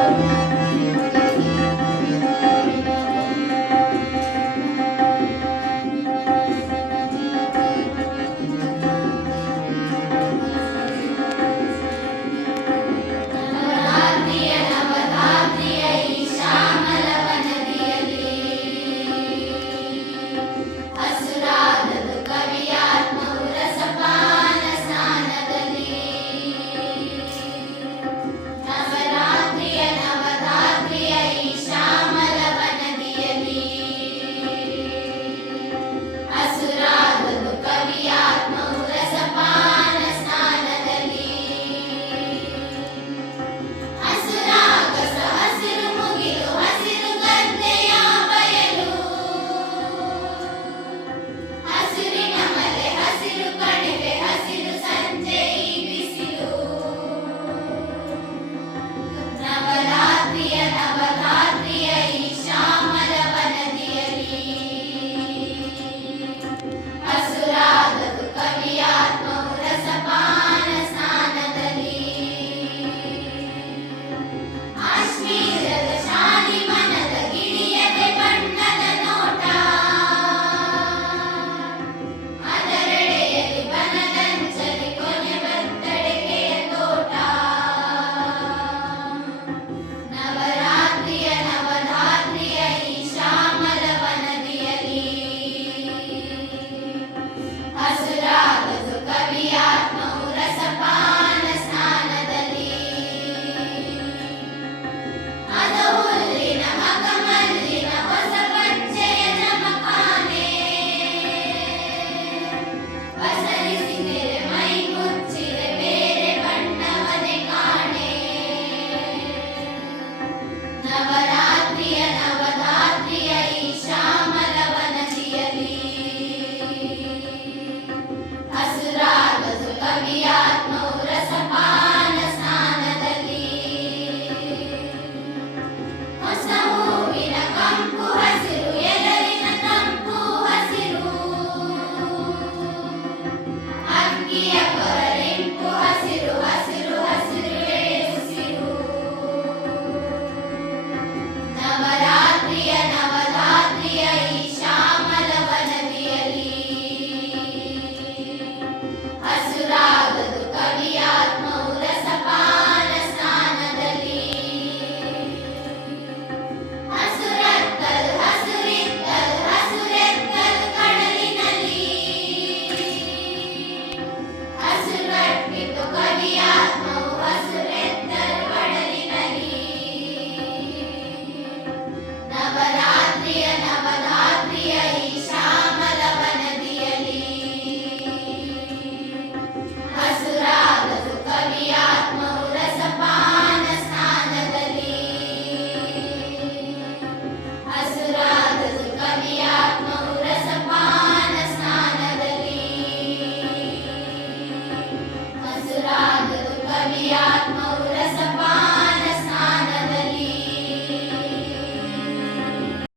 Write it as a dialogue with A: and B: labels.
A: Thank you.